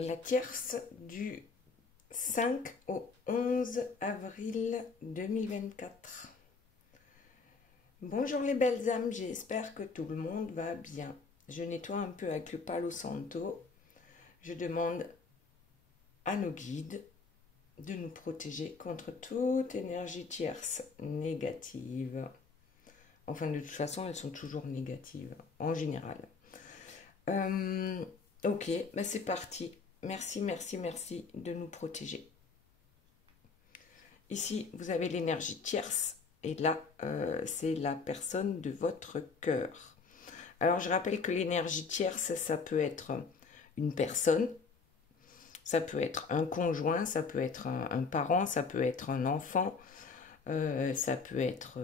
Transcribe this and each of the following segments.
la tierce du 5 au 11 avril 2024. Bonjour les belles âmes, j'espère que tout le monde va bien. Je nettoie un peu avec le Palo Santo. Je demande à nos guides de nous protéger contre toute énergie tierce négative. Enfin, de toute façon, elles sont toujours négatives, en général. Ok, ben c'est parti. Merci, merci, merci de nous protéger. Ici, vous avez l'énergie tierce. Et là, c'est la personne de votre cœur. Alors, je rappelle que l'énergie tierce, ça peut être une personne, ça peut être un conjoint, ça peut être un parent, ça peut être un enfant, ça peut être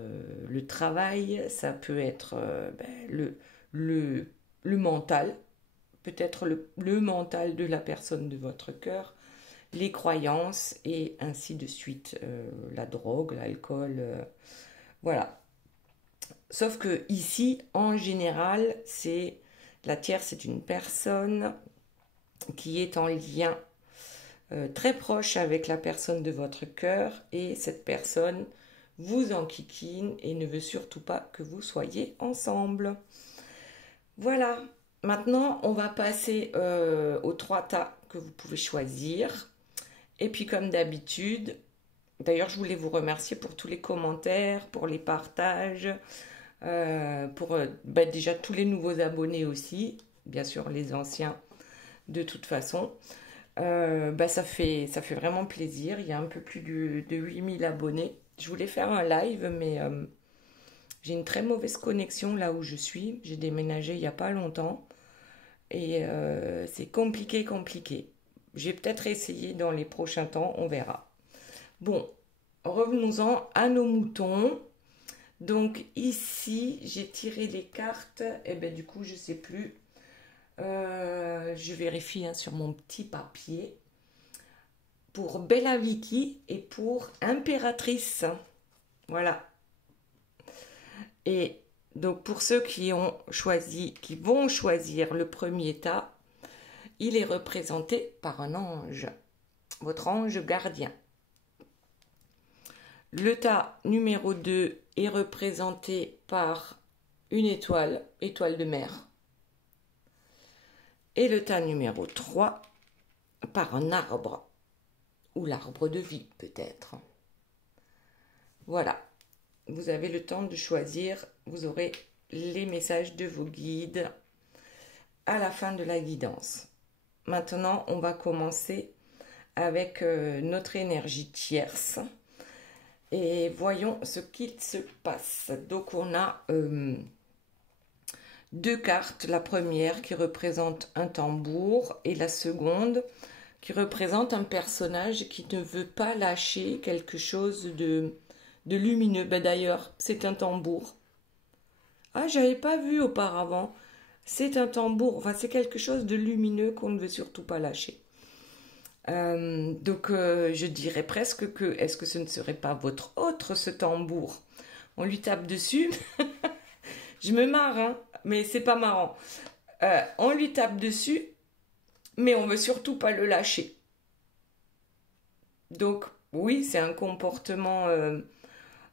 le travail, ça peut être le mental, peut-être le mental de la personne de votre cœur, les croyances et ainsi de suite, la drogue, l'alcool, voilà. Sauf que ici, en général, la tierce, c'est une personne qui est en lien très proche avec la personne de votre cœur et cette personne vous enquiquine et ne veut surtout pas que vous soyez ensemble. Voilà. Maintenant, on va passer aux 3 tas que vous pouvez choisir. Et puis, comme d'habitude, d'ailleurs, je voulais vous remercier pour tous les commentaires, pour les partages, pour déjà tous les nouveaux abonnés aussi, bien sûr les anciens de toute façon. Ça fait vraiment plaisir. Il y a un peu plus de 8000 abonnés. Je voulais faire un live, mais j'ai une très mauvaise connexion là où je suis. J'ai déménagé il n'y a pas longtemps. Et c'est compliqué. J'ai peut-être essayé dans les prochains temps, on verra. Bon, revenons-en à nos moutons. Donc ici, j'ai tiré les cartes. Et bien du coup, je ne sais plus. Je vérifie sur mon petit papier. Pour Bella Vicky et pour Impératrice. Voilà. Et donc pour ceux qui vont choisir le premier tas, il est représenté par un ange, votre ange gardien. Le tas numéro 2 est représenté par une étoile de mer. Et le tas numéro 3 par un arbre, ou l'arbre de vie peut-être. Voilà. Vous avez le temps de choisir, vous aurez les messages de vos guides à la fin de la guidance. Maintenant, on va commencer avec notre énergie tierce et voyons ce qu'il se passe. Donc, on a 2 cartes. La première qui représente un tambour et la seconde qui représente un personnage qui ne veut pas lâcher quelque chose de lumineux. D'ailleurs, c'est un tambour. Ah, j'avais pas vu auparavant. C'est un tambour. Enfin, c'est quelque chose de lumineux qu'on ne veut surtout pas lâcher. Je dirais presque que, est-ce que ce ne serait pas votre autre, ce tambour? On lui tape dessus. Je me marre, hein, mais c'est pas marrant. On lui tape dessus, mais on veut surtout pas le lâcher. Donc, oui, c'est un comportement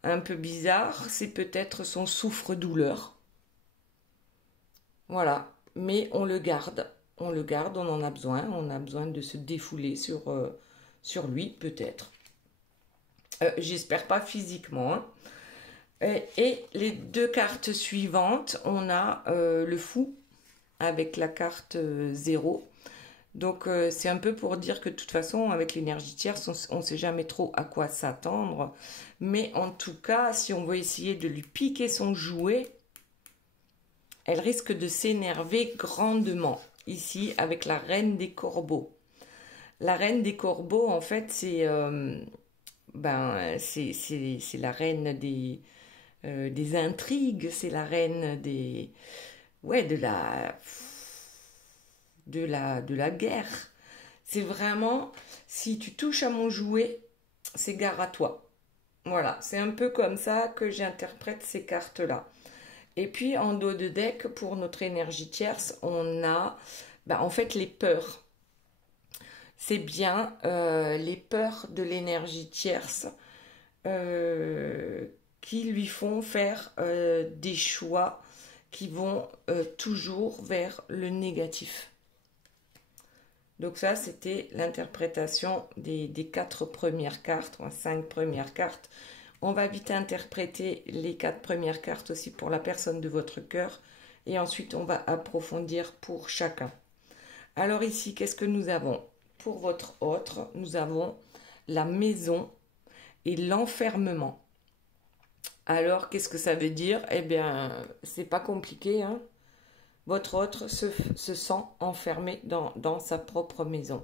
un peu bizarre, c'est peut-être son souffre-douleur. Voilà, mais on le garde, on en a besoin, on a besoin de se défouler sur lui, peut-être. J'espère pas physiquement. Hein. Et les 2 cartes suivantes, on a le fou avec la carte 0. Donc, c'est un peu pour dire que de toute façon, avec l'énergie tierce, on ne sait jamais trop à quoi s'attendre. Mais en tout cas, si on veut essayer de lui piquer son jouet, elle risque de s'énerver grandement. Ici, avec la reine des corbeaux. La reine des corbeaux, en fait, c'est la reine des intrigues. C'est la reine de la guerre. C'est vraiment, si tu touches à mon jouet, c'est gare à toi. Voilà, c'est un peu comme ça que j'interprète ces cartes-là. Et puis, en dos de deck, pour notre énergie tierce, on a en fait les peurs. c'est bien les peurs de l'énergie tierce qui lui font faire des choix qui vont toujours vers le négatif. Donc ça, c'était l'interprétation des 4 premières cartes, ou 5 premières cartes. On va vite interpréter les 4 premières cartes aussi pour la personne de votre cœur. Et ensuite, on va approfondir pour chacun. Alors ici, qu'est-ce que nous avons? Pour votre autre, nous avons la maison et l'enfermement. Alors, qu'est-ce que ça veut dire? Eh bien, c'est pas compliqué, hein. Votre autre se sent enfermé dans sa propre maison.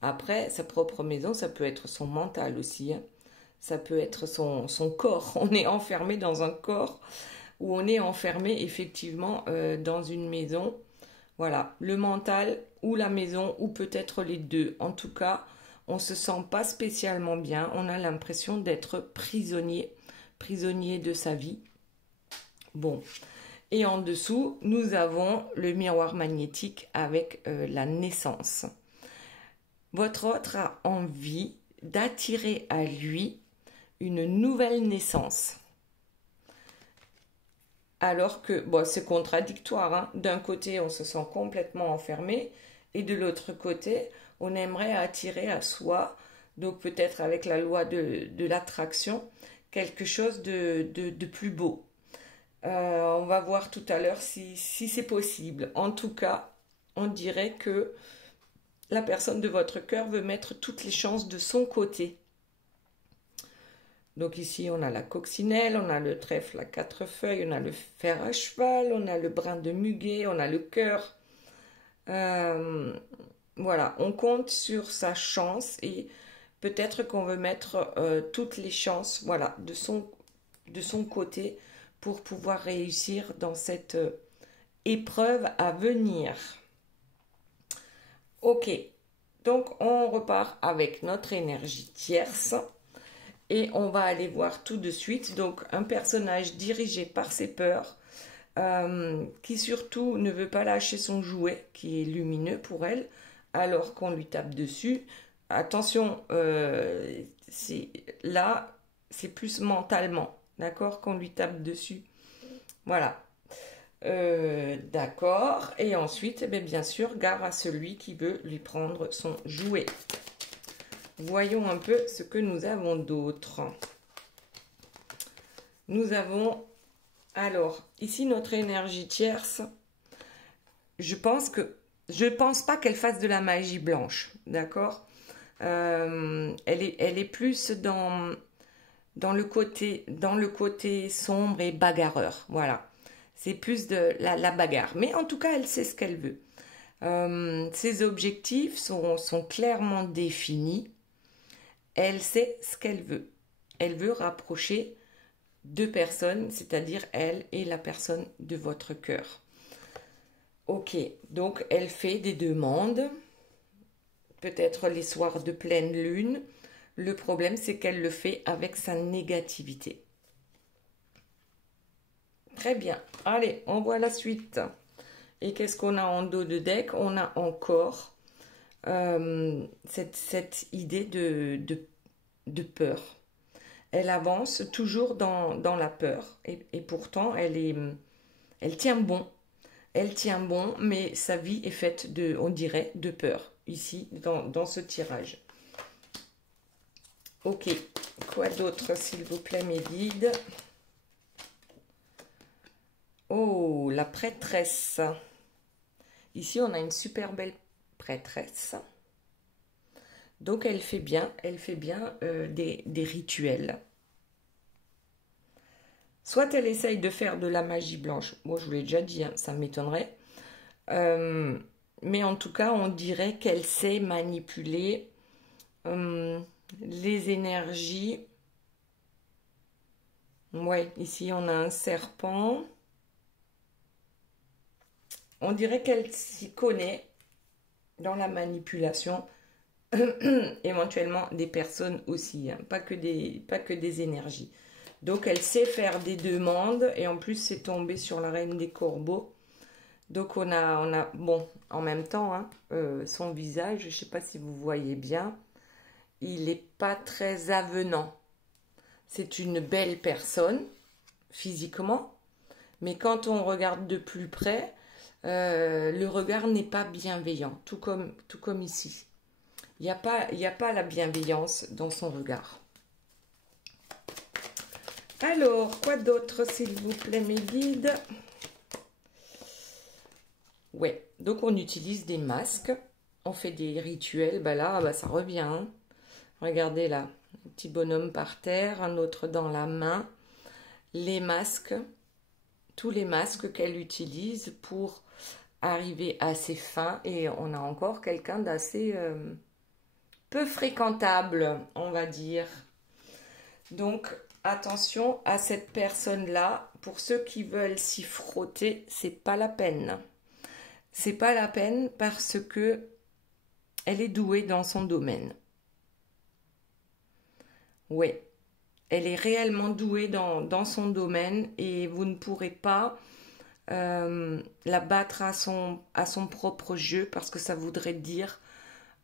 Après, sa propre maison, ça peut être son mental aussi, hein. Ça peut être son corps. On est enfermé dans un corps ou on est enfermé effectivement dans une maison. Voilà, le mental ou la maison ou peut-être les deux. En tout cas, on ne se sent pas spécialement bien. On a l'impression d'être prisonnier de sa vie. Bon. Et en dessous, nous avons le miroir magnétique avec la naissance. Votre autre a envie d'attirer à lui une nouvelle naissance. Alors que, bon, c'est contradictoire, hein. D'un côté, on se sent complètement enfermé et de l'autre côté, on aimerait attirer à soi, donc peut-être avec la loi de l'attraction, quelque chose de plus beau. On va voir tout à l'heure si c'est possible. En tout cas, on dirait que la personne de votre cœur veut mettre toutes les chances de son côté. Donc ici, on a la coccinelle, on a le trèfle à 4 feuilles, on a le fer à cheval, on a le brin de muguet, on a le cœur. Voilà, on compte sur sa chance et peut-être qu'on veut mettre toutes les chances, voilà, de son côté pour pouvoir réussir dans cette épreuve à venir. Ok, donc on repart avec notre énergie tierce et on va aller voir tout de suite donc un personnage dirigé par ses peurs qui surtout ne veut pas lâcher son jouet qui est lumineux pour elle alors qu'on lui tape dessus. Attention, là c'est plus mentalement. D'accord, qu'on lui tape dessus. Voilà. D'accord. Et ensuite, bien sûr, gare à celui qui veut lui prendre son jouet. Voyons un peu ce que nous avons d'autre. Nous avons, alors, ici notre énergie tierce. Je pense pas qu'elle fasse de la magie blanche. D'accord, elle est plus dans le côté sombre et bagarreur, voilà. C'est plus de la bagarre. Mais en tout cas, elle sait ce qu'elle veut. Ses objectifs sont clairement définis. Elle sait ce qu'elle veut. Elle veut rapprocher deux personnes, c'est-à-dire elle et la personne de votre cœur. Ok, donc elle fait des demandes, peut-être les soirs de pleine lune. Le problème, c'est qu'elle le fait avec sa négativité. Très bien. Allez, on voit la suite. Et qu'est-ce qu'on a en dos de deck? On a encore cette idée de peur. Elle avance toujours dans la peur. Et pourtant, elle tient bon. Elle tient bon, mais sa vie est faite on dirait, de peur. Ici, dans ce tirage. Ok, quoi d'autre, s'il vous plaît, mes guides? Oh, la prêtresse. Ici, on a une super belle prêtresse. Donc, elle fait bien des rituels. Soit elle essaye de faire de la magie blanche. Moi, je vous l'ai déjà dit, hein, ça m'étonnerait. Mais en tout cas, on dirait qu'elle sait manipuler les énergies. Ouais, ici on a un serpent. On dirait qu'elle s'y connaît dans la manipulation, éventuellement des personnes aussi, hein, pas que des énergies. Donc elle sait faire des demandes et en plus c'est tombé sur la reine des corbeaux. Donc bon, en même temps, hein, son visage, je ne sais pas si vous voyez bien, il n'est pas très avenant. C'est une belle personne, physiquement, mais quand on regarde de plus près, le regard n'est pas bienveillant, tout comme ici. Il n'y a pas la bienveillance dans son regard. Alors, quoi d'autre, s'il vous plaît, mes guides? Ouais, donc on utilise des masques, on fait des rituels, là, ça revient. Hein. Regardez là, un petit bonhomme par terre, un autre dans la main. Les masques, tous les masques qu'elle utilise pour arriver à ses fins. Et on a encore quelqu'un d'assez peu fréquentable, on va dire. Donc, attention à cette personne-là. Pour ceux qui veulent s'y frotter, c'est pas la peine. C'est pas la peine parce que elle est douée dans son domaine. Oui, elle est réellement douée dans son domaine et vous ne pourrez pas la battre à son propre jeu parce que ça voudrait dire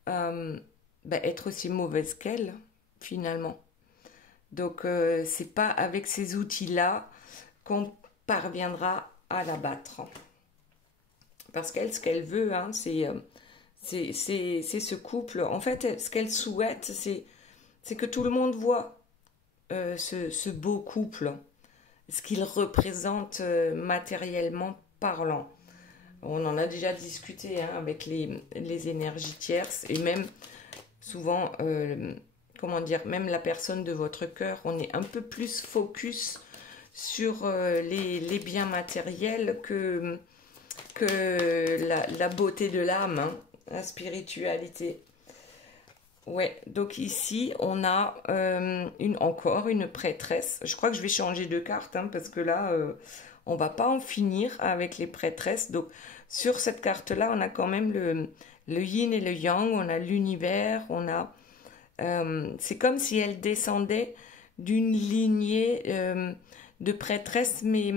être aussi mauvaise qu'elle, finalement. Donc, c'est pas avec ces outils-là qu'on parviendra à la battre. Parce qu'elle, ce qu'elle veut, hein, c'est ce couple. En fait, ce qu'elle souhaite, c'est que tout le monde voit ce beau couple, ce qu'il représente matériellement parlant. On en a déjà discuté hein, avec les énergies tierces et même souvent, comment dire, même la personne de votre cœur, on est un peu plus focus sur les biens matériels que la beauté de l'âme, hein, la spiritualité. Ouais, donc ici, on a encore une prêtresse. Je crois que je vais changer de carte, hein, parce que là, on va pas en finir avec les prêtresses. Donc, sur cette carte-là, on a quand même le yin et le yang, on a l'univers, on a... c'est comme si elle descendait d'une lignée de prêtresses, mais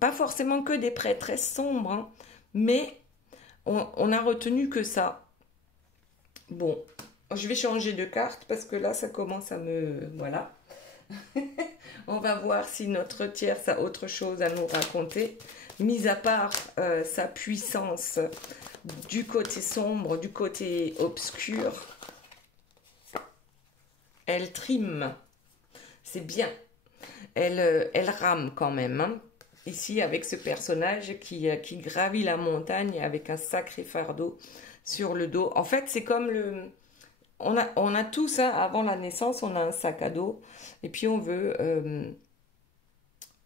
pas forcément que des prêtresses sombres, hein, mais on a retenu que ça. Bon, je vais changer de carte parce que là, ça commence à me... Voilà. On va voir si notre tierce a autre chose à nous raconter, mis à part sa puissance du côté sombre, du côté obscur. Elle trime, c'est bien. Elle rame quand même, hein. Ici, avec ce personnage qui gravit la montagne avec un sacré fardeau sur le dos. En fait, c'est comme le... On a tous, hein, avant la naissance, on a un sac à dos. Et puis, on veut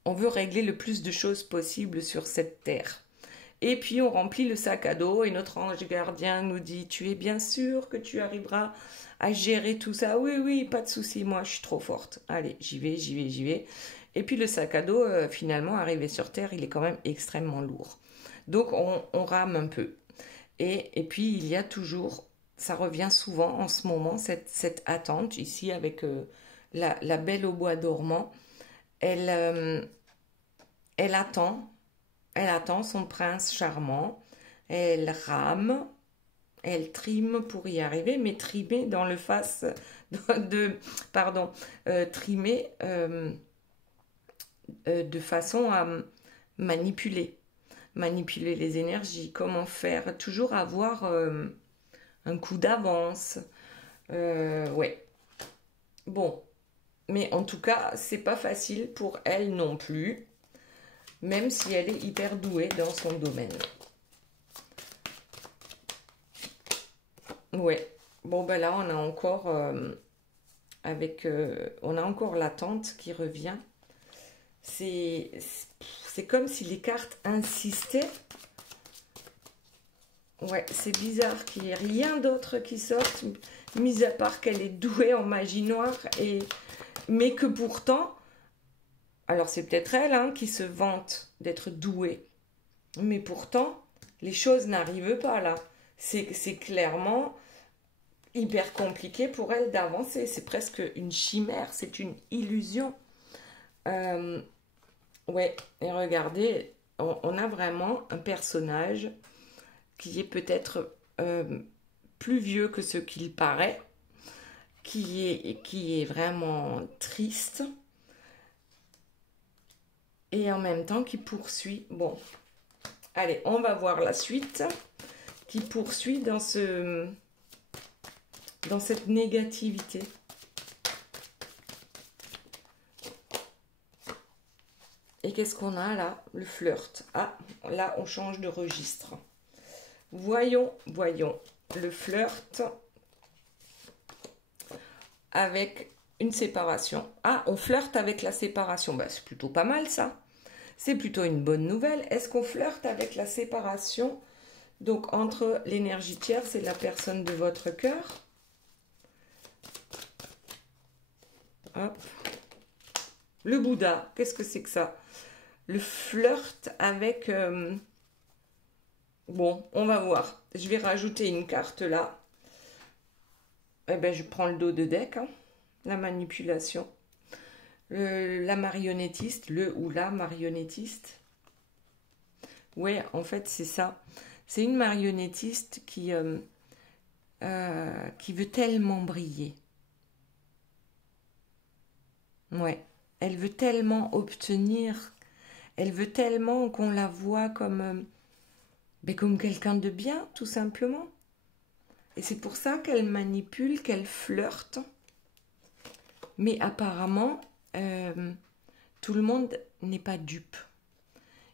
régler le plus de choses possible sur cette terre. Et puis, on remplit le sac à dos et notre ange gardien nous dit « Tu es bien sûr que tu arriveras à gérer tout ça ?»« Oui, oui, pas de souci, moi, je suis trop forte. Allez, j'y vais, j'y vais, j'y vais. » Et puis, le sac à dos, finalement, arrivé sur terre, il est quand même extrêmement lourd. Donc, on rame un peu. Et puis, il y a toujours, ça revient souvent en ce moment, cette attente, ici, avec la belle au bois dormant. Elle attend son prince charmant, elle rame, elle trime pour y arriver, mais trimer dans le face trimer de façon à manipuler les énergies, comment faire, toujours avoir un coup d'avance. Ouais. Bon. Mais en tout cas, c'est pas facile pour elle non plus, même si elle est hyper douée dans son domaine. Ouais. Bon, ben là, on a encore on a encore l'attente qui revient. C'est comme si les cartes insistaient. Ouais, c'est bizarre qu'il n'y ait rien d'autre qui sorte, mis à part qu'elle est douée en magie noire, mais que pourtant, alors c'est peut-être elle hein, qui se vante d'être douée, mais pourtant, les choses n'arrivent pas là. C'est clairement hyper compliqué pour elle d'avancer. C'est presque une chimère, c'est une illusion. Ouais, et regardez, on a vraiment un personnage qui est peut-être plus vieux que ce qu'il paraît, qui est vraiment triste et en même temps qui poursuit. Bon, allez, on va voir la suite, qui poursuit dans cette négativité. Et qu'est-ce qu'on a là? Le flirt. Ah, là, on change de registre. Voyons le flirt avec une séparation. Ah, on flirte avec la séparation. Ben, c'est plutôt pas mal ça. C'est plutôt une bonne nouvelle. Est-ce qu'on flirte avec la séparation? Donc, entre l'énergie tierce et la personne de votre cœur. Hop. Le Bouddha, qu'est-ce que c'est que ça? Le flirt avec... Bon, on va voir. Je vais rajouter une carte là. Eh ben, je prends le dos de deck. Hein. La manipulation. La marionnettiste, le ou la marionnettiste. Ouais, en fait, c'est ça. C'est une marionnettiste qui veut tellement briller. Ouais. Elle veut tellement obtenir. Elle veut tellement qu'on la voit comme quelqu'un de bien, tout simplement. Et c'est pour ça qu'elle manipule, qu'elle flirte. Mais apparemment, tout le monde n'est pas dupe.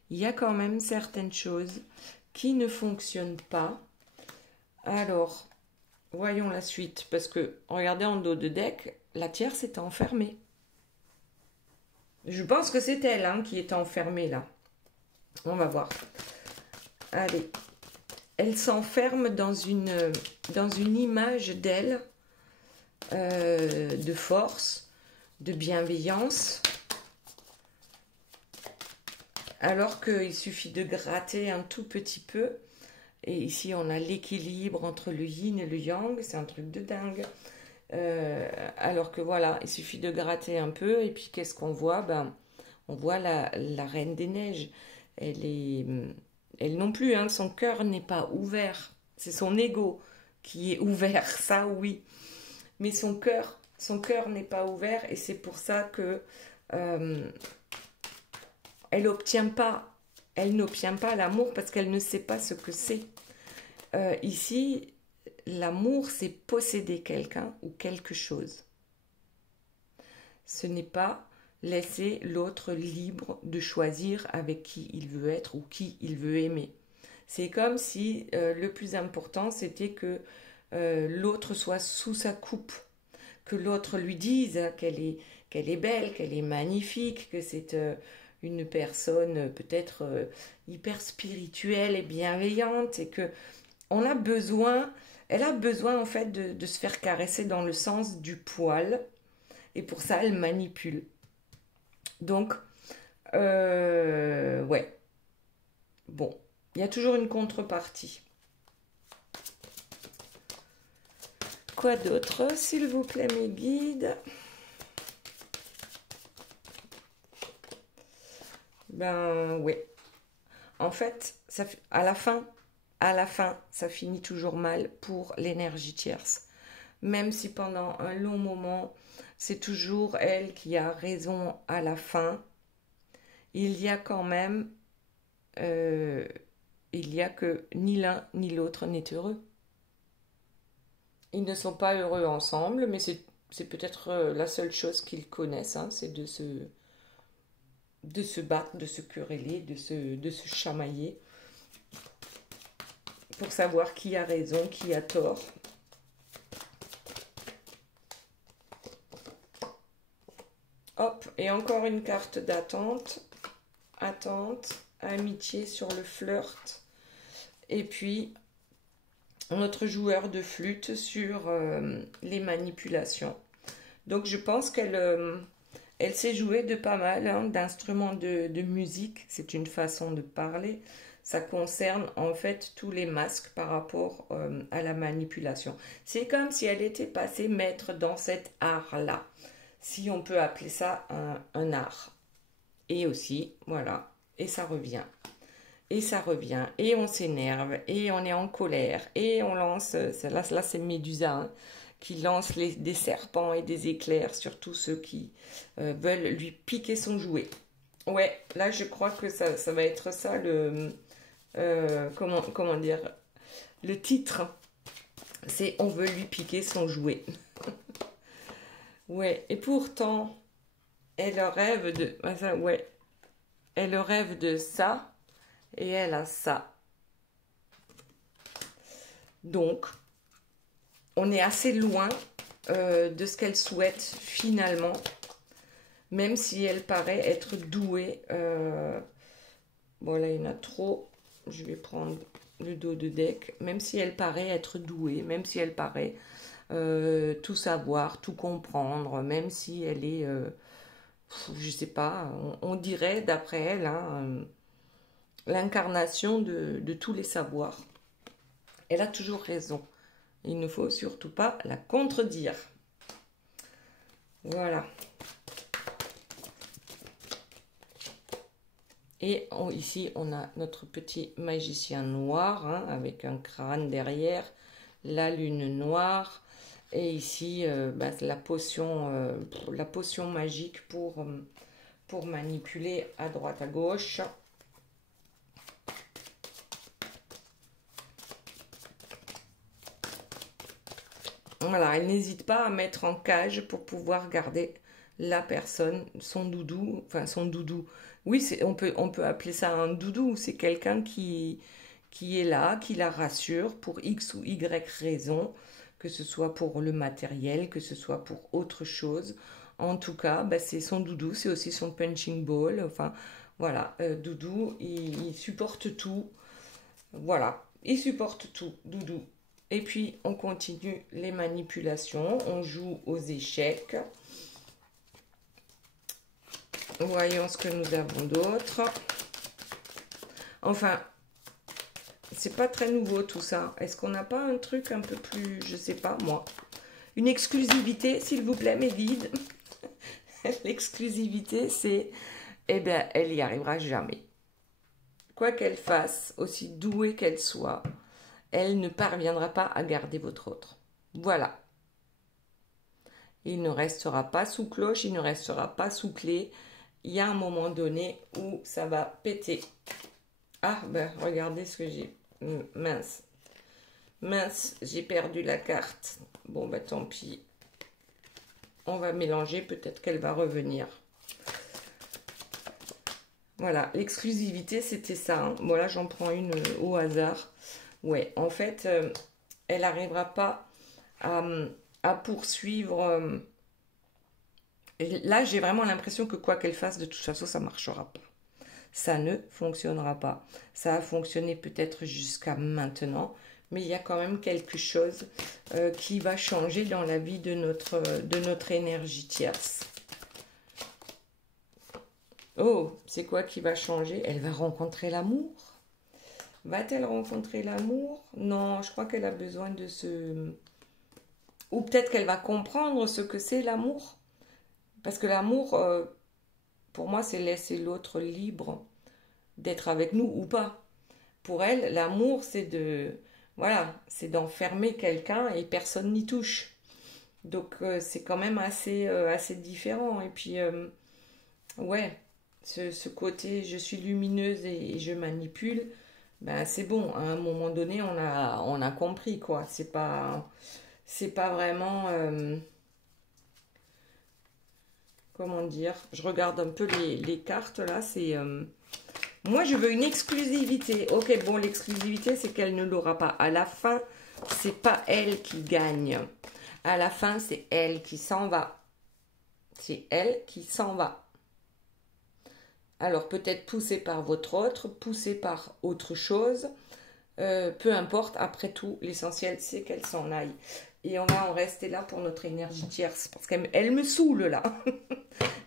Il y a quand même certaines choses qui ne fonctionnent pas. Alors, voyons la suite. Parce que, regardez en dos de deck, la tierce est enfermée. Je pense que c'est elle qui est enfermée là. On va voir. Allez. Elle s'enferme dans une image d'elle, de force, de bienveillance. Alors qu'il suffit de gratter un tout petit peu. Et ici, on a l'équilibre entre le yin et le yang. C'est un truc de dingue. Alors que voilà, il suffit de gratter un peu. Et puis, qu'est-ce qu'on voit? On voit la Reine des Neiges. Elle non plus, son cœur n'est pas ouvert. C'est son ego qui est ouvert, ça oui. Mais son cœur n'est pas ouvert et c'est pour ça que elle n'obtient pas l'amour parce qu'elle ne sait pas ce que c'est. Ici, l'amour, c'est posséder quelqu'un ou quelque chose. Ce n'est pas laisser l'autre libre de choisir avec qui il veut être ou qui il veut aimer. C'est comme si le plus important, c'était que l'autre soit sous sa coupe, que l'autre lui dise qu'elle est belle, qu'elle est magnifique, que c'est une personne peut-être hyper spirituelle et bienveillante et que elle a besoin en fait de se faire caresser dans le sens du poil et pour ça elle manipule. Donc, ouais. Bon, il y a toujours une contrepartie. Quoi d'autre, s'il vous plaît, mes guides? Oui. En fait, à la fin, ça finit toujours mal pour l'énergie tierce. Même si pendant un long moment, c'est toujours elle qui a raison à la fin, il y a quand même, il y a que ni l'un ni l'autre n'est heureux. Ils ne sont pas heureux ensemble, mais c'est peut-être la seule chose qu'ils connaissent, c'est de se battre, de se quereller, de se chamailler, pour savoir qui a raison, qui a tort. Hop, et encore une carte d'attente. Attente, amitié sur le flirt. Et puis, notre joueur de flûte sur les manipulations. Donc, je pense qu'elle sait jouer de pas mal d'instruments de musique. C'est une façon de parler. Ça concerne en fait tous les masques par rapport à la manipulation. C'est comme si elle était passée maître dans cet art-là. Si on peut appeler ça un art. Et aussi, voilà, et ça revient. et ça revient, et on s'énerve, et on est en colère, et on lance, là c'est Médusa, hein, qui lance des serpents et des éclairs sur tous ceux qui veulent lui piquer son jouet. Ouais, là je crois que ça va être ça le... comment dire, le titre, c'est on veut lui piquer son jouet. Ouais, et pourtant, elle rêve de... Ouais, elle rêve de ça, et elle a ça. Donc, on est assez loin de ce qu'elle souhaite finalement, même si elle paraît être douée. Bon, là, il y en a trop. Je vais prendre le dos de deck. Même si elle paraît être douée, même si elle paraît tout savoir, tout comprendre, même si elle est, je sais pas, on dirait d'après elle, hein, l'incarnation de tous les savoirs. Elle a toujours raison. Il ne faut surtout pas la contredire. Voilà. Et ici, on a notre petit magicien noir, hein, avec un crâne derrière, la lune noire, et ici, la potion magique pour manipuler à droite à gauche. Voilà, elle n'hésite pas à mettre en cage pour pouvoir garder la personne, son doudou, enfin son doudou. Oui, on peut appeler ça un doudou, c'est quelqu'un qui est là, qui la rassure pour X ou Y raison, que ce soit pour le matériel, que ce soit pour autre chose. En tout cas, c'est son doudou, c'est aussi son punching ball. Enfin, voilà, doudou, il supporte tout. Voilà, il supporte tout, doudou. Et puis, on continue les manipulations. On joue aux échecs. Voyons ce que nous avons d'autre. Enfin, c'est pas très nouveau tout ça. Est-ce qu'on n'a pas un truc un peu plus, je sais pas, moi. Une exclusivité, s'il vous plaît, mes guides. L'exclusivité, c'est, eh bien, elle n'y arrivera jamais. Quoi qu'elle fasse, aussi douée qu'elle soit, elle ne parviendra pas à garder votre autre. Voilà. Il ne restera pas sous cloche, il ne restera pas sous clé. Il y a un moment donné où ça va péter. Ah, regardez ce que j'ai. Mince. Mince, j'ai perdu la carte. Bon, tant pis. On va mélanger, peut-être qu'elle va revenir. Voilà, l'exclusivité, c'était ça. Hein. Bon, là, j'en prends une au hasard. Ouais, en fait, elle n'arrivera pas à poursuivre. Là, j'ai vraiment l'impression que quoi qu'elle fasse, de toute façon, ça ne marchera pas. Ça ne fonctionnera pas. Ça a fonctionné peut-être jusqu'à maintenant, mais il y a quand même quelque chose qui va changer dans la vie de notre énergie tierce. Oh, c'est quoi qui va changer? Elle va rencontrer l'amour. Va-t-elle rencontrer l'amour? Non, je crois qu'elle a besoin de se... Ou peut-être qu'elle va comprendre ce que c'est l'amour. Parce que l'amour, pour moi, c'est laisser l'autre libre d'être avec nous ou pas. Pour elle, l'amour, c'est de... Voilà, c'est d'enfermer quelqu'un et personne n'y touche. Donc, c'est quand même assez différent. Et puis, ouais, ce côté, je suis lumineuse et je manipule, c'est bon. À un moment donné, on a compris, quoi. C'est pas vraiment... comment dire? Je regarde un peu les cartes, là. C'est... moi, je veux une exclusivité. Ok, bon, l'exclusivité, c'est qu'elle ne l'aura pas. À la fin, c'est pas elle qui gagne. À la fin, c'est elle qui s'en va. C'est elle qui s'en va. Alors, peut-être poussée par votre autre, poussée par autre chose. Peu importe, après tout, l'essentiel, c'est qu'elle s'en aille. Et on va en rester là pour notre énergie tierce. Parce qu'elle me saoule, là.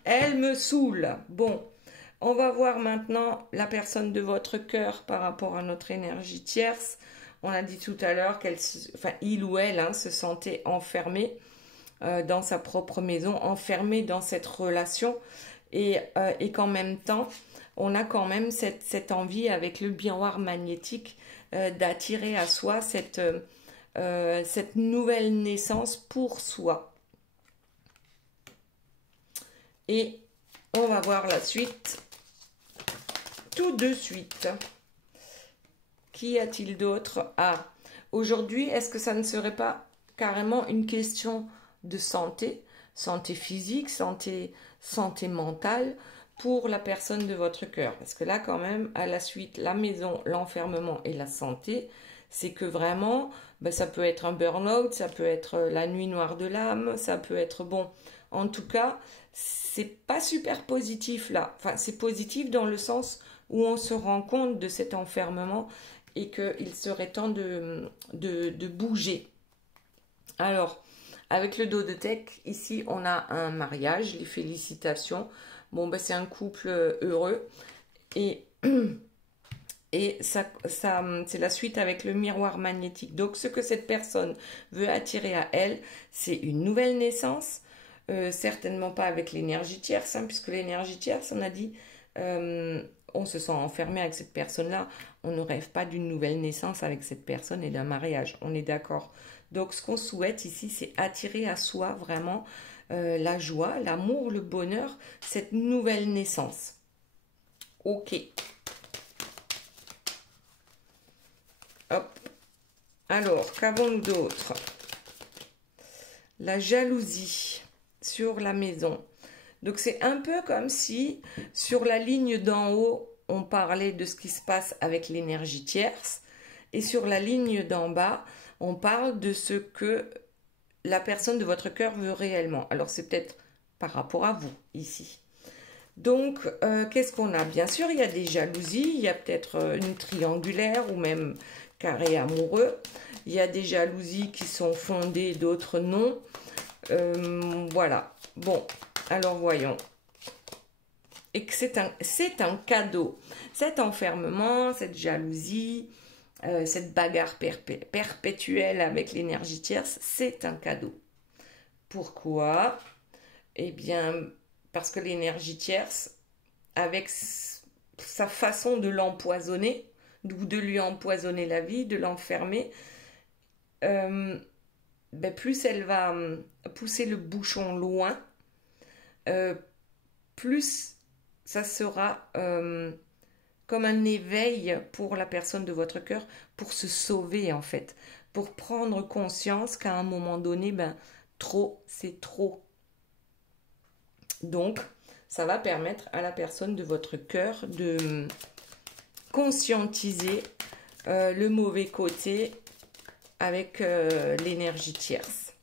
Elle me saoule. Bon. On va voir maintenant la personne de votre cœur par rapport à notre énergie tierce. On a dit tout à l'heure il ou elle se sentait enfermé dans sa propre maison, enfermé dans cette relation et qu'en même temps, on a quand même cette envie avec le miroir magnétique d'attirer à soi cette nouvelle naissance pour soi. Et on va voir la suite tout de suite. Qu'y a-t-il d'autre? Ah, aujourd'hui, est-ce que ça ne serait pas carrément une question de santé, santé physique, santé mentale pour la personne de votre cœur? Parce que là, quand même, à la suite, la maison, l'enfermement et la santé, c'est que vraiment, ben, ça peut être un burn-out, ça peut être la nuit noire de l'âme, ça peut être bon. En tout cas, c'est pas super positif là. Enfin, c'est positif dans le sens où on se rend compte de cet enfermement et qu'il serait temps de bouger. Alors, avec le dos de tech, ici, on a un mariage, les félicitations. Bon, ben, c'est un couple heureux. Et ça c'est la suite avec le miroir magnétique. Donc, ce que cette personne veut attirer à elle, c'est une nouvelle naissance. Certainement pas avec l'énergie tierce, hein, puisque l'énergie tierce, on a dit, on se sent enfermé avec cette personne-là. On ne rêve pas d'une nouvelle naissance avec cette personne et d'un mariage. On est d'accord. Donc, ce qu'on souhaite ici, c'est attirer à soi vraiment la joie, l'amour, le bonheur, cette nouvelle naissance. Ok. Hop. Alors, qu'avons-nous d'autre? La jalousie sur la maison. Donc, c'est un peu comme si, sur la ligne d'en haut, on parlait de ce qui se passe avec l'énergie tierce. Et sur la ligne d'en bas, on parle de ce que la personne de votre cœur veut réellement. Alors, c'est peut-être par rapport à vous, ici. Donc, qu'est-ce qu'on a? Bien sûr, il y a des jalousies. Il y a peut-être une triangulaire ou même carré amoureux. Il y a des jalousies qui sont fondées, d'autres non. Voilà. Bon, alors voyons. Et que c'est un cadeau. Cet enfermement, cette jalousie, cette bagarre perpétuelle avec l'énergie tierce, c'est un cadeau. Pourquoi? Eh bien, parce que l'énergie tierce, avec sa façon de l'empoisonner, ou de lui empoisonner la vie, de l'enfermer, ben plus elle va pousser le bouchon loin, plus ça sera comme un éveil pour la personne de votre cœur, pour se sauver en fait, pour prendre conscience qu'à un moment donné, ben, trop, c'est trop. Donc, ça va permettre à la personne de votre cœur de conscientiser le mauvais côté avec l'énergie tierce.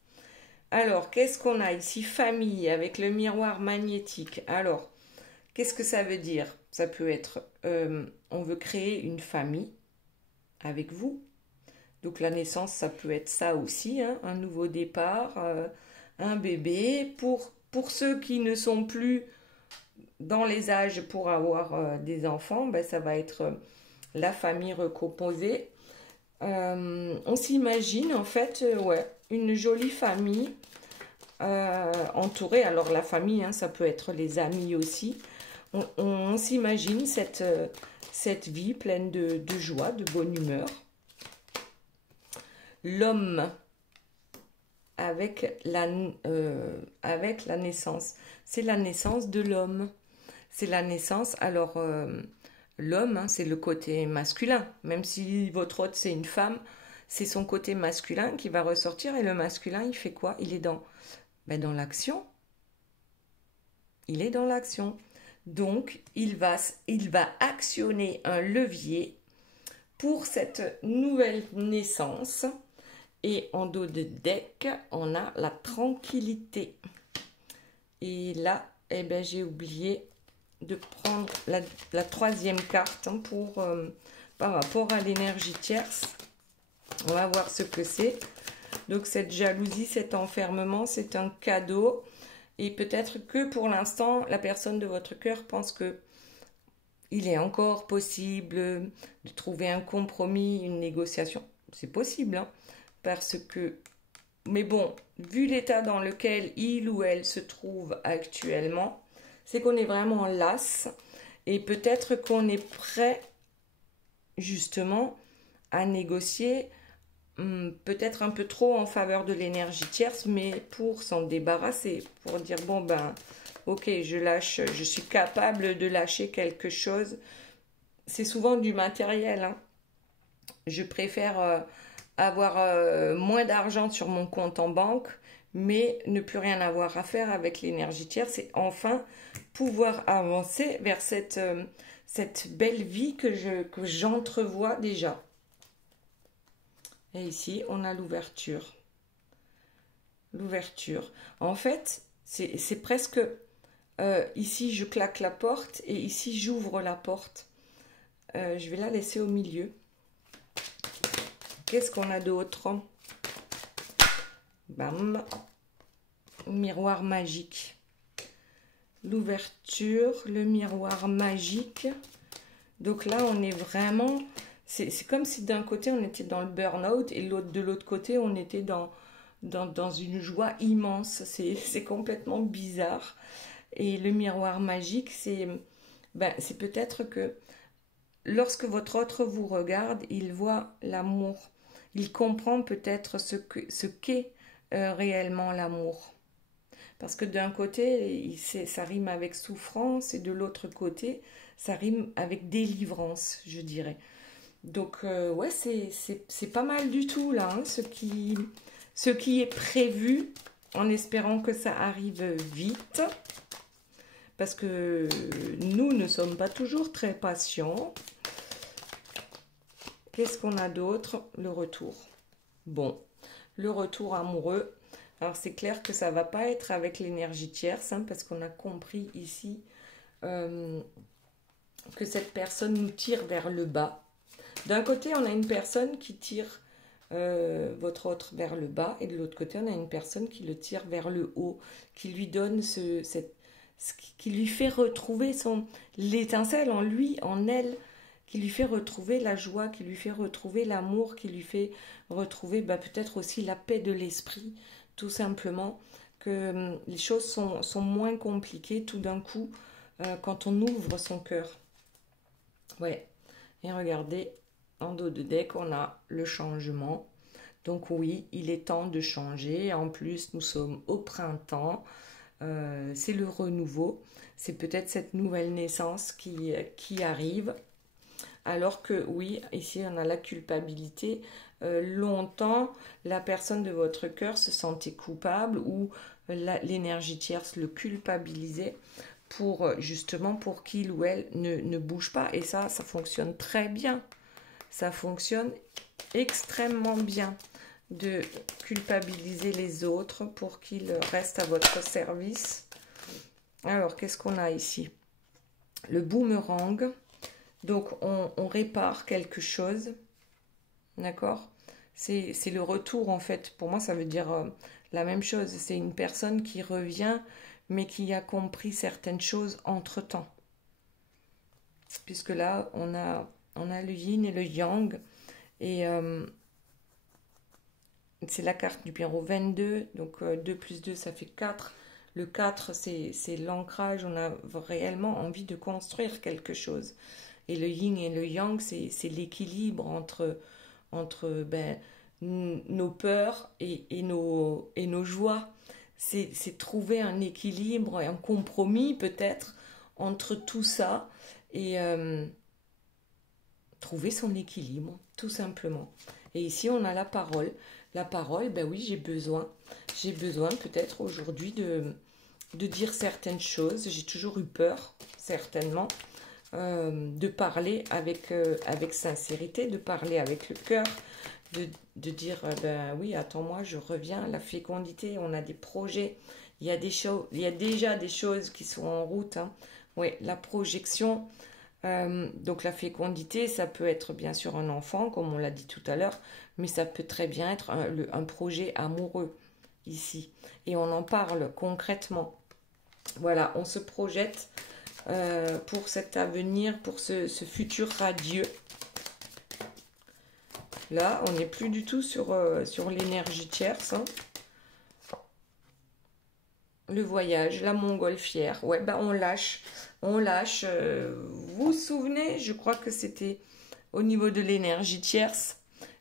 Alors, qu'est-ce qu'on a ici? Famille, avec le miroir magnétique. Alors, qu'est-ce que ça veut dire? Ça peut être, on veut créer une famille avec vous. Donc, la naissance, ça peut être ça aussi, hein, un nouveau départ, un bébé. Pour ceux qui ne sont plus dans les âges pour avoir des enfants, ben, ça va être la famille recomposée. On s'imagine en fait ouais, une jolie famille entourée. Alors la famille, hein, ça peut être les amis aussi. On s'imagine cette vie pleine de joie, de bonne humeur. L'homme avec la naissance. C'est la naissance de l'homme. C'est la naissance, alors l'homme, hein, c'est le côté masculin. Même si votre hôte, c'est une femme, c'est son côté masculin qui va ressortir. Et le masculin, il fait quoi? Il est dans l'action. Il est dans l'action. Donc, il va actionner un levier pour cette nouvelle naissance. Et en dos de deck, on a la tranquillité. Et là, eh ben, j'ai oublié de prendre la troisième carte, hein, par rapport à l'énergie tierce. On va voir ce que c'est. Donc cette jalousie, cet enfermement, c'est un cadeau. Et peut-être que pour l'instant, la personne de votre cœur pense que il est encore possible de trouver un compromis, une négociation. C'est possible, hein, parce que... Mais bon, vu l'état dans lequel il ou elle se trouve actuellement, c'est qu'on est vraiment las Et peut-être qu'on est prêt justement à négocier peut-être un peu trop en faveur de l'énergie tierce, mais pour s'en débarrasser, pour dire bon ben ok, je lâche, je suis capable de lâcher quelque chose. C'est souvent du matériel, hein. Je préfère avoir moins d'argent sur mon compte en banque, mais ne plus rien avoir à faire avec l'énergie tierce et enfin pouvoir avancer vers cette belle vie que j'entrevois déjà. Et ici, on a l'ouverture. L'ouverture. En fait, c'est presque... ici, je claque la porte et ici, j'ouvre la porte. Je vais la laisser au milieu. Qu'est-ce qu'on a d'autre? Bam. Miroir magique. L'ouverture, le miroir magique. Donc là, on est vraiment... C'est comme si d'un côté, on était dans le burn-out et de l'autre côté, on était dans une joie immense. C'est complètement bizarre. Et le miroir magique, c'est peut-être que lorsque votre autre vous regarde, il voit l'amour. Il comprend peut-être ce qu'est réellement l'amour. Parce que d'un côté, ça rime avec souffrance et de l'autre côté, ça rime avec délivrance, je dirais. Donc, ouais, c'est pas mal du tout, là, hein, ce qui est prévu, en espérant que ça arrive vite. Parce que nous ne sommes pas toujours très patients. Qu'est-ce qu'on a d'autre? Le retour. Bon, le retour amoureux. Alors, c'est clair que ça ne va pas être avec l'énergie tierce, hein, parce qu'on a compris ici que cette personne nous tire vers le bas. D'un côté, on a une personne qui tire votre autre vers le bas, et de l'autre côté, on a une personne qui le tire vers le haut, qui lui donne qui lui fait retrouver l'étincelle en lui, en elle, qui lui fait retrouver la joie, qui lui fait retrouver l'amour, qui lui fait retrouver peut-être aussi la paix de l'esprit, tout simplement, que les choses sont moins compliquées tout d'un coup quand on ouvre son cœur. Ouais, et regardez, en dos de deck, on a le changement. Donc oui, il est temps de changer. En plus, nous sommes au printemps. C'est le renouveau. C'est peut-être cette nouvelle naissance qui arrive. Alors que oui, ici, on a la culpabilité. Longtemps, la personne de votre cœur se sentait coupable ou l'énergie tierce le culpabilisait justement pour qu'il ou elle ne bouge pas. Et ça fonctionne très bien. Ça fonctionne extrêmement bien de culpabiliser les autres pour qu'ils restent à votre service. Alors, qu'est-ce qu'on a ici? Le boomerang. Donc, on répare quelque chose. D'accord? C'est le retour, en fait. Pour moi, ça veut dire la même chose. C'est une personne qui revient, mais qui a compris certaines choses entre-temps. Puisque là, on a le yin et le yang. Et c'est la carte numéro 22. Donc 2 plus 2, ça fait 4. Le 4, c'est l'ancrage. On a réellement envie de construire quelque chose. Et le yin et le yang, c'est l'équilibre entre nos peurs et nos joies. C'est trouver un équilibre et un compromis peut-être entre tout ça et trouver son équilibre, tout simplement. Et ici, on a la parole. La parole, oui, j'ai besoin peut-être aujourd'hui de dire certaines choses. J'ai toujours eu peur, certainement, de parler avec sincérité, de parler avec le cœur, de dire, oui, attends-moi, je reviens. La fécondité, on a des projets, il y a déjà des choses qui sont en route, hein. Oui, la projection... donc la fécondité, ça peut être bien sûr un enfant, comme on l'a dit tout à l'heure, mais ça peut très bien être un projet amoureux ici. Et on en parle concrètement. Voilà, on se projette pour cet avenir, pour ce futur radieux. Là, on n'est plus du tout sur l'énergie tierce, hein. le voyage, la montgolfière. Ouais, bah on lâche. On lâche. Vous vous souvenez, je crois que c'était au niveau de l'énergie tierce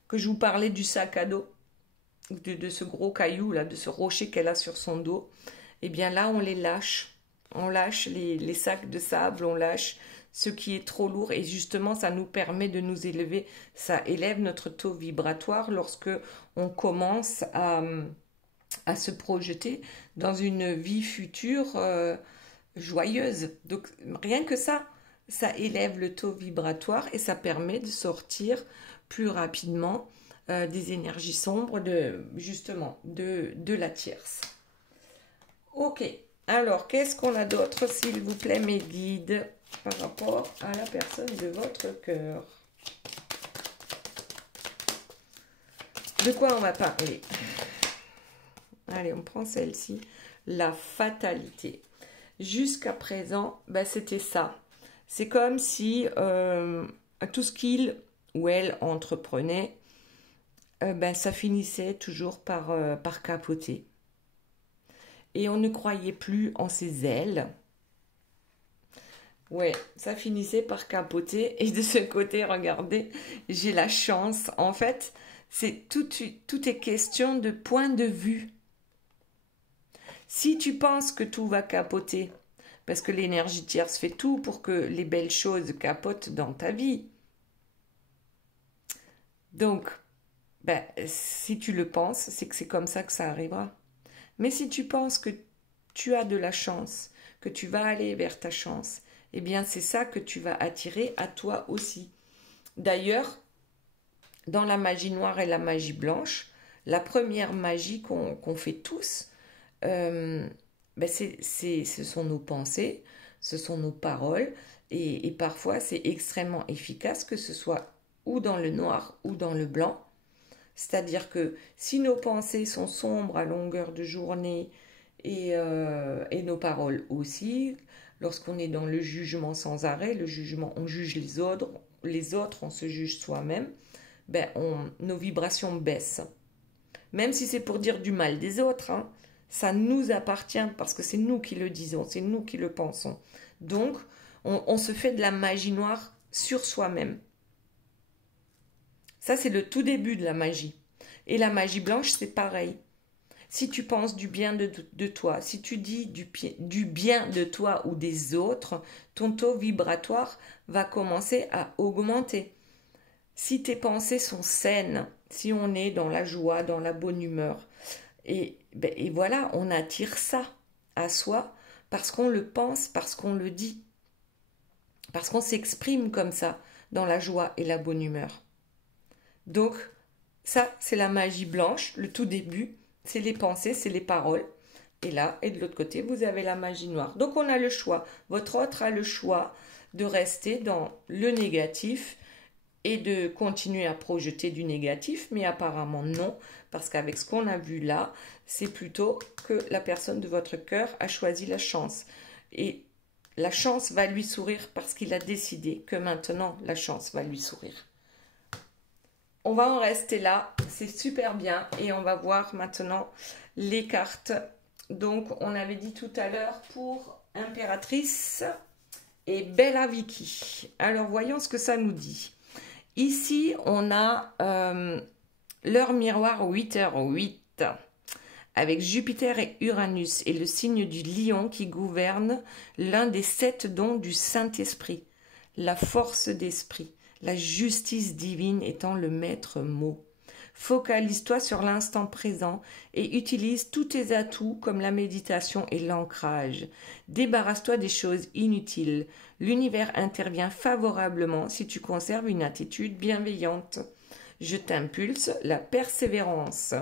que je vous parlais du sac à dos, de ce gros caillou là, de ce rocher qu'elle a sur son dos. Eh bien là, on les lâche. On lâche les sacs de sable, on lâche ce qui est trop lourd et justement ça nous permet de nous élever, ça élève notre taux vibratoire lorsque on commence à se projeter dans une vie future joyeuse. Donc rien que ça élève le taux vibratoire et ça permet de sortir plus rapidement des énergies sombres justement de la tierce. Ok, alors qu'est-ce qu'on a d'autre, s'il vous plaît, mes guides, par rapport à la personne de votre cœur? De quoi on va parler? Allez, on prend celle-ci. La fatalité. Jusqu'à présent, ben, c'était ça. C'est comme si tout ce qu'il ou elle entreprenait, ben, ça finissait toujours par capoter. Et on ne croyait plus en ses ailes. Ouais, ça finissait par capoter. Et de ce côté, regardez, j'ai la chance. En fait, tout est question de point de vue. Si tu penses que tout va capoter, parce que l'énergie tierce fait tout pour que les belles choses capotent dans ta vie. Donc, ben, si tu le penses, c'est que c'est comme ça que ça arrivera. Mais si tu penses que tu as de la chance, que tu vas aller vers ta chance, eh bien c'est ça que tu vas attirer à toi aussi. D'ailleurs, dans la magie noire et la magie blanche, la première magie qu'on fait tous, ben ce sont nos pensées, ce sont nos paroles, et parfois c'est extrêmement efficace, que ce soit ou dans le noir ou dans le blanc. C'est-à-dire que si nos pensées sont sombres à longueur de journée et nos paroles aussi, lorsqu'on est dans le jugement sans arrêt, le jugement, on juge les autres, on se juge soi-même, ben nos vibrations baissent. Même si c'est pour dire du mal des autres, hein, ça nous appartient parce que c'est nous qui le disons, c'est nous qui le pensons. Donc, on se fait de la magie noire sur soi-même. Ça, c'est le tout début de la magie. Et la magie blanche, c'est pareil. Si tu penses du bien de toi, si tu dis du bien de toi ou des autres, ton taux vibratoire va commencer à augmenter. Si tes pensées sont saines, si on est dans la joie, dans la bonne humeur, et voilà, on attire ça à soi parce qu'on le pense, parce qu'on le dit, parce qu'on s'exprime comme ça dans la joie et la bonne humeur. Donc, ça, c'est la magie blanche, le tout début, c'est les pensées, c'est les paroles. Et là, et de l'autre côté, vous avez la magie noire. Donc, on a le choix. Votre autre a le choix de rester dans le négatif et de continuer à projeter du négatif, mais apparemment non, parce qu'avec ce qu'on a vu là, c'est plutôt que la personne de votre cœur a choisi la chance. Et la chance va lui sourire parce qu'il a décidé que maintenant, la chance va lui sourire. On va en rester là, c'est super bien, et on va voir maintenant les cartes. Donc, on avait dit tout à l'heure pour Impératrice et Bella Vicky. Alors, voyons ce que ça nous dit. Ici, on a l'heure miroir 8h08 avec Jupiter et Uranus et le signe du lion qui gouverne l'un des 7 dons du Saint-Esprit, la force d'esprit. La justice divine étant le maître mot. Focalise-toi sur l'instant présent et utilise tous tes atouts comme la méditation et l'ancrage. Débarrasse-toi des choses inutiles. L'univers intervient favorablement si tu conserves une attitude bienveillante. Je t'impulse la persévérance.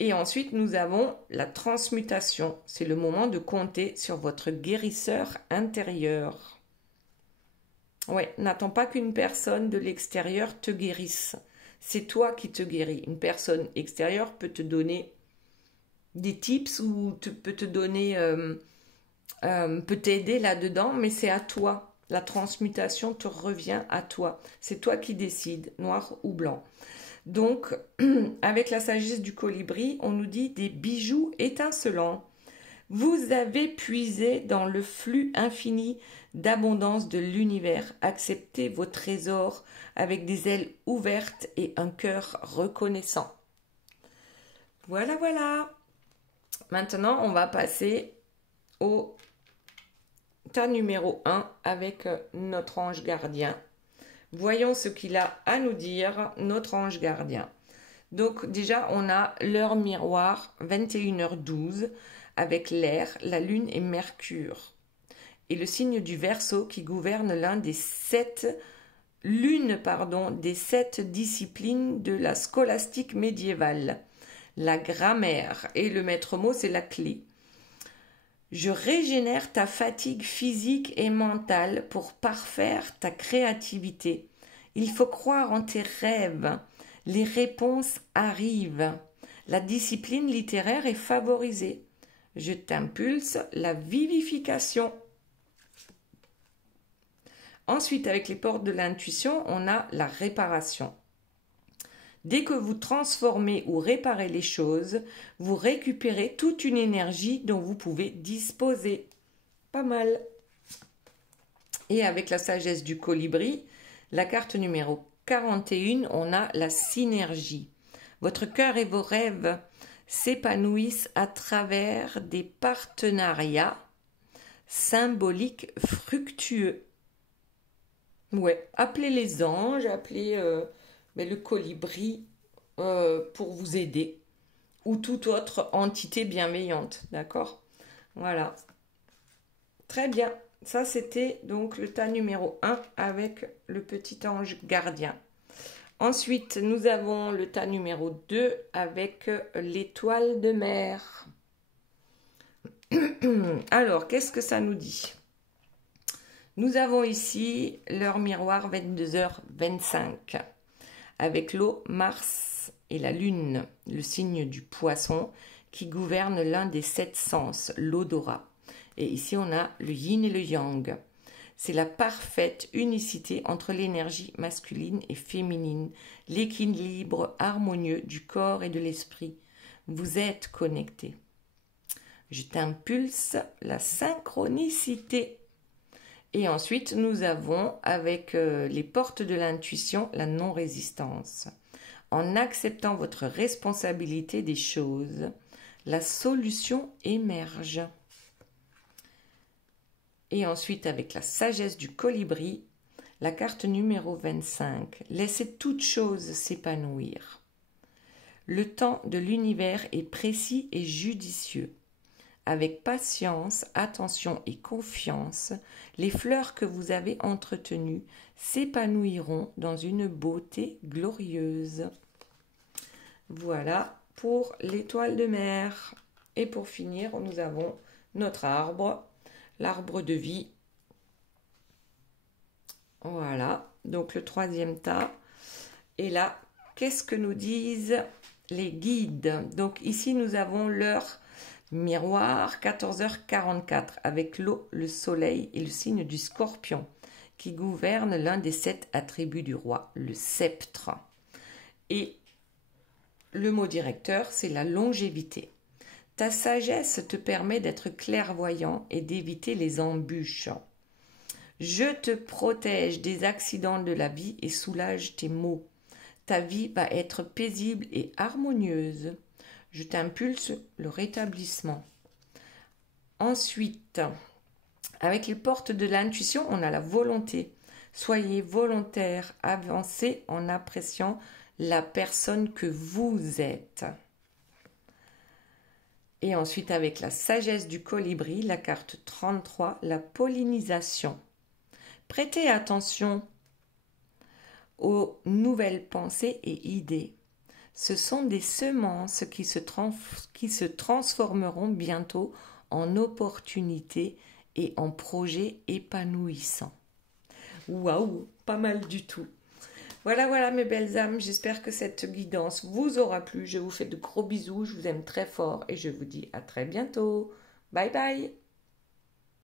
Et ensuite, nous avons la transmutation. C'est le moment de compter sur votre guérisseur intérieur. Ouais, n'attends pas qu'une personne de l'extérieur te guérisse. C'est toi qui te guéris. Une personne extérieure peut te donner des tips ou peut te donner, peut t'aider là-dedans, mais c'est à toi. La transmutation te revient à toi. C'est toi qui décides, noir ou blanc. Donc, avec la sagesse du colibri, on nous dit des bijoux étincelants. Vous avez puisé dans le flux infini d'abondance de l'univers. Acceptez vos trésors avec des ailes ouvertes et un cœur reconnaissant. Voilà, voilà. Maintenant, on va passer au tas numéro 1 avec notre ange gardien. Voyons ce qu'il a à nous dire, notre ange gardien. Donc déjà, on a l'heure miroir, 21h12, avec l'air, la lune et Mercure. Et le signe du Verseau qui gouverne des 7 disciplines de la scolastique médiévale. La grammaire. Et le maître mot, c'est la clé. Je régénère ta fatigue physique et mentale pour parfaire ta créativité. Il faut croire en tes rêves. Les réponses arrivent. La discipline littéraire est favorisée. Je t'impulse la vivification. Ensuite, avec les portes de l'intuition, on a la réparation. Dès que vous transformez ou réparez les choses, vous récupérez toute une énergie dont vous pouvez disposer. Pas mal. Et avec la sagesse du colibri, la carte numéro 41, on a la synergie. Votre cœur et vos rêves s'épanouissent à travers des partenariats symboliques fructueux. Ouais, appelez les anges, appelez le colibri pour vous aider ou toute autre entité bienveillante, d'accord? Voilà. Très bien. Ça, c'était donc le tas numéro 1 avec le petit ange gardien. Ensuite, nous avons le tas numéro 2 avec l'étoile de mer. Alors, qu'est-ce que ça nous dit? Nous avons ici l'heure miroir 22h25 avec l'eau, Mars et la Lune, le signe du poisson qui gouverne l'un des 7 sens, l'odorat. Et ici, on a le yin et le yang. C'est la parfaite unicité entre l'énergie masculine et féminine, l'équilibre harmonieux du corps et de l'esprit. Vous êtes connectés. Je t'impulse la synchronicité. Et ensuite, nous avons, avec les portes de l'intuition, la non-résistance. En acceptant votre responsabilité des choses, la solution émerge. Et ensuite, avec la sagesse du colibri, la carte numéro 25. Laissez toute chose s'épanouir. Le temps de l'univers est précis et judicieux. Avec patience, attention et confiance, les fleurs que vous avez entretenues s'épanouiront dans une beauté glorieuse. Voilà pour l'étoile de mer. Et pour finir, nous avons notre arbre, l'arbre de vie. Voilà, donc le troisième tas. Et là, qu'est-ce que nous disent les guides? Donc ici, nous avons l'heure miroir, 14h44, avec l'eau, le soleil et le signe du scorpion, qui gouverne l'un des 7 attributs du roi, le sceptre. Et le mot directeur, c'est la longévité. Ta sagesse te permet d'être clairvoyant et d'éviter les embûches. Je te protège des accidents de la vie et soulage tes maux. Ta vie va être paisible et harmonieuse. Je t'impulse le rétablissement. Ensuite, avec les portes de l'intuition, on a la volonté. Soyez volontaire, avancez en appréciant la personne que vous êtes. Et ensuite, avec la sagesse du colibri, la carte 33, la pollinisation. Prêtez attention aux nouvelles pensées et idées. Ce sont des semences qui se transformeront bientôt en opportunités et en projets épanouissants. Waouh, pas mal du tout. Voilà mes belles âmes, j'espère que cette guidance vous aura plu. Je vous fais de gros bisous, je vous aime très fort et je vous dis à très bientôt. Bye bye.